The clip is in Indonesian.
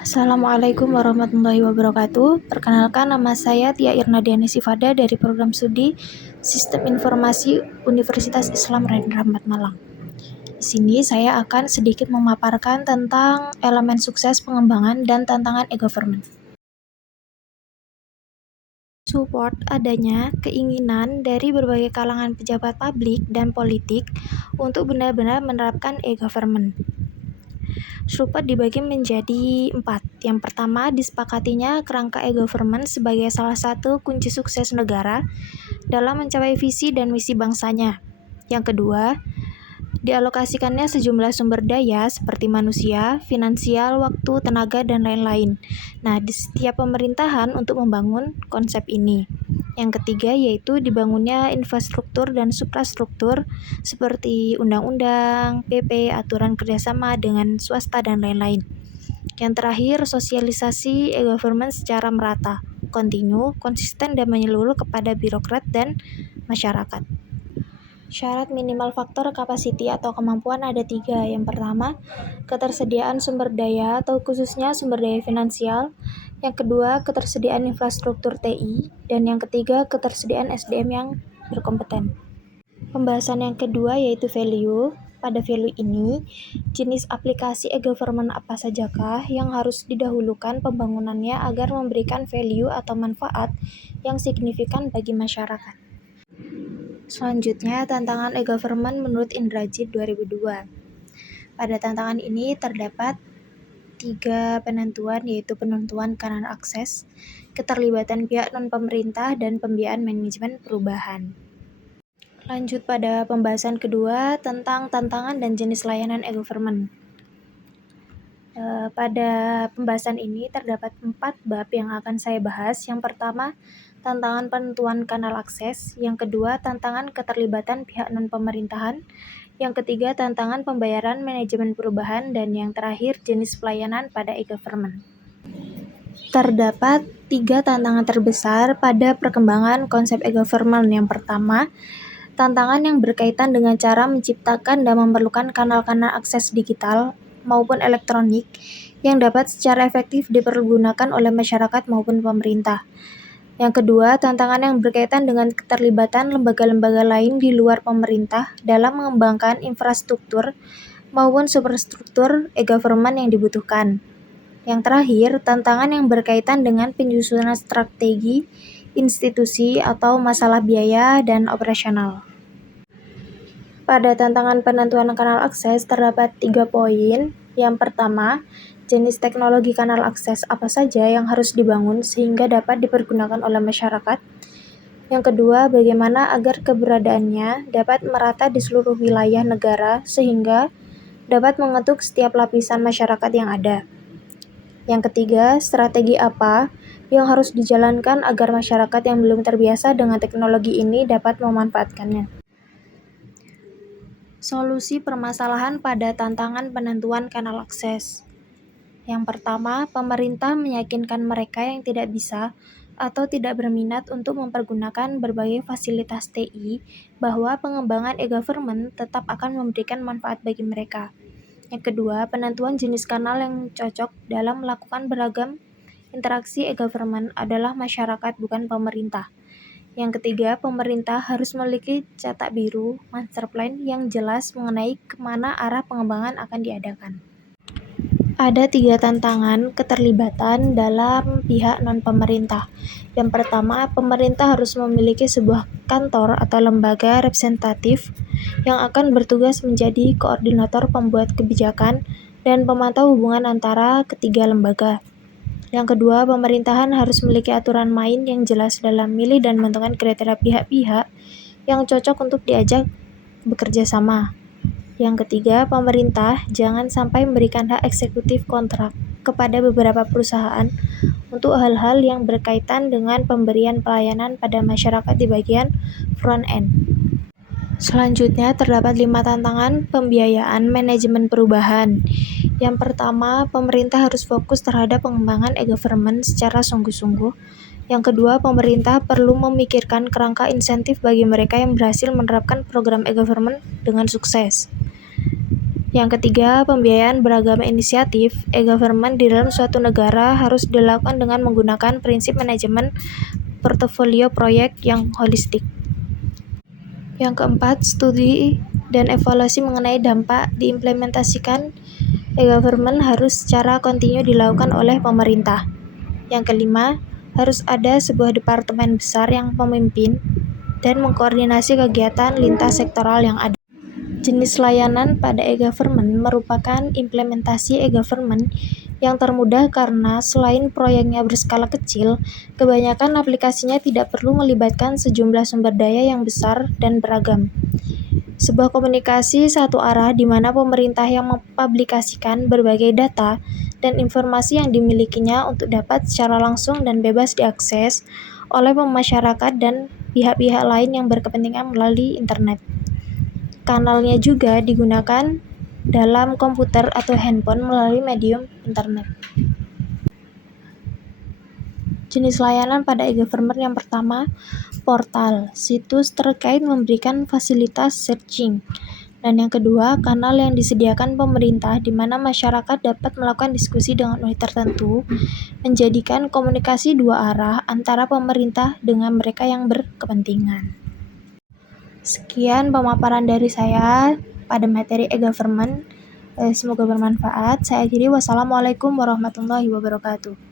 Assalamualaikum warahmatullahi wabarakatuh. Perkenalkan, nama saya Tia Irnadiani Sifada dari Program Studi Sistem Informasi Universitas Islam Raden Rahmat Malang. Di sini saya akan sedikit memaparkan tentang elemen sukses pengembangan dan tantangan e-government. Support adanya keinginan dari berbagai kalangan pejabat publik dan politik untuk benar-benar menerapkan e-government. Support dibagi menjadi 4. Yang pertama, disepakatinya kerangka e-government sebagai salah satu kunci sukses negara dalam mencapai visi dan misi bangsanya. Yang kedua, dialokasikannya sejumlah sumber daya seperti manusia, finansial, waktu, tenaga, dan lain-lain. Nah, di setiap pemerintahan untuk membangun konsep ini. Yang ketiga yaitu dibangunnya infrastruktur dan suprastruktur seperti undang-undang, PP, aturan kerjasama dengan swasta, dan lain-lain. Yang terakhir, sosialisasi e-government secara merata, kontinu, konsisten, dan menyeluruh kepada birokrat dan masyarakat. Syarat minimal faktor capacity atau kemampuan ada 3. Yang pertama, ketersediaan sumber daya atau khususnya sumber daya finansial. Yang kedua, ketersediaan infrastruktur TI. Dan yang ketiga, ketersediaan SDM yang berkompeten. Pembahasan yang kedua yaitu value. Pada value ini, jenis aplikasi e-government apa sajakah yang harus didahulukan pembangunannya agar memberikan value atau manfaat yang signifikan bagi masyarakat. Selanjutnya, tantangan e-government menurut Indrajit 2002. Pada tantangan ini terdapat 3 penentuan, yaitu penentuan kanal akses, keterlibatan pihak non-pemerintah, dan pembiayaan manajemen perubahan. Lanjut pada pembahasan kedua tentang tantangan dan jenis layanan e-government. Pada pembahasan ini terdapat 4 bab yang akan saya bahas. Yang pertama, tantangan penentuan kanal akses. Yang kedua, tantangan keterlibatan pihak non-pemerintahan. Yang ketiga, tantangan pembayaran manajemen perubahan. Dan yang terakhir, jenis pelayanan pada e-government. Terdapat 3 tantangan terbesar pada perkembangan konsep e-government. Yang pertama, tantangan yang berkaitan dengan cara menciptakan dan memerlukan kanal-kanal akses digital maupun elektronik yang dapat secara efektif dipergunakan oleh masyarakat maupun pemerintah. Yang kedua, tantangan yang berkaitan dengan keterlibatan lembaga-lembaga lain di luar pemerintah dalam mengembangkan infrastruktur maupun superstruktur e-government yang dibutuhkan. Yang terakhir, tantangan yang berkaitan dengan penyusunan strategi, institusi, atau masalah biaya dan operasional. Pada tantangan penentuan kanal akses terdapat 3 poin. Yang pertama, jenis teknologi kanal akses apa saja yang harus dibangun sehingga dapat dipergunakan oleh masyarakat. Yang kedua, bagaimana agar keberadaannya dapat merata di seluruh wilayah negara sehingga dapat mengetuk setiap lapisan masyarakat yang ada. Yang ketiga, strategi apa yang harus dijalankan agar masyarakat yang belum terbiasa dengan teknologi ini dapat memanfaatkannya. Solusi permasalahan pada tantangan penentuan kanal akses. Yang pertama, pemerintah meyakinkan mereka yang tidak bisa atau tidak berminat untuk mempergunakan berbagai fasilitas TI bahwa pengembangan e-government tetap akan memberikan manfaat bagi mereka. Yang kedua, penentuan jenis kanal yang cocok dalam melakukan beragam interaksi e-government adalah masyarakat, bukan pemerintah. Yang ketiga, pemerintah harus memiliki cetak biru, master plan yang jelas mengenai kemana arah pengembangan akan diadakan. Ada 3 tantangan keterlibatan dalam pihak non-pemerintah. Yang pertama, pemerintah harus memiliki sebuah kantor atau lembaga representatif yang akan bertugas menjadi koordinator pembuat kebijakan dan pemantau hubungan antara ketiga lembaga. Yang kedua, pemerintahan harus memiliki aturan main yang jelas dalam milih dan menentukan kriteria pihak-pihak yang cocok untuk diajak bekerja sama. Yang ketiga, pemerintah jangan sampai memberikan hak eksekutif kontrak kepada beberapa perusahaan untuk hal-hal yang berkaitan dengan pemberian pelayanan pada masyarakat di bagian front end. Selanjutnya, terdapat 5 tantangan pembiayaan manajemen perubahan. Yang pertama, pemerintah harus fokus terhadap pengembangan e-government secara sungguh-sungguh. Yang kedua, pemerintah perlu memikirkan kerangka insentif bagi mereka yang berhasil menerapkan program e-government dengan sukses. Yang ketiga, pembiayaan beragam inisiatif e-government di dalam suatu negara harus dilakukan dengan menggunakan prinsip manajemen portofolio proyek yang holistik. Yang keempat, studi dan evaluasi mengenai dampak diimplementasikan e-government harus secara kontinu dilakukan oleh pemerintah. Yang kelima, harus ada sebuah departemen besar yang memimpin dan mengkoordinasi kegiatan lintas sektoral yang ada. Jenis layanan pada e-government merupakan implementasi e-government yang termudah karena selain proyeknya berskala kecil, kebanyakan aplikasinya tidak perlu melibatkan sejumlah sumber daya yang besar dan beragam. Sebuah komunikasi satu arah di mana pemerintah yang mempublikasikan berbagai data dan informasi yang dimilikinya untuk dapat secara langsung dan bebas diakses oleh masyarakat dan pihak-pihak lain yang berkepentingan melalui internet. Kanalnya juga digunakan dalam komputer atau handphone melalui medium internet. Jenis layanan pada e-government yang pertama, portal, situs terkait memberikan fasilitas searching. Dan yang kedua, kanal yang disediakan pemerintah di mana masyarakat dapat melakukan diskusi dengan unit tertentu, menjadikan komunikasi dua arah antara pemerintah dengan mereka yang berkepentingan. Sekian pemaparan dari saya pada materi e-government. Semoga bermanfaat. Saya akhiri. Wassalamualaikum warahmatullahi wabarakatuh.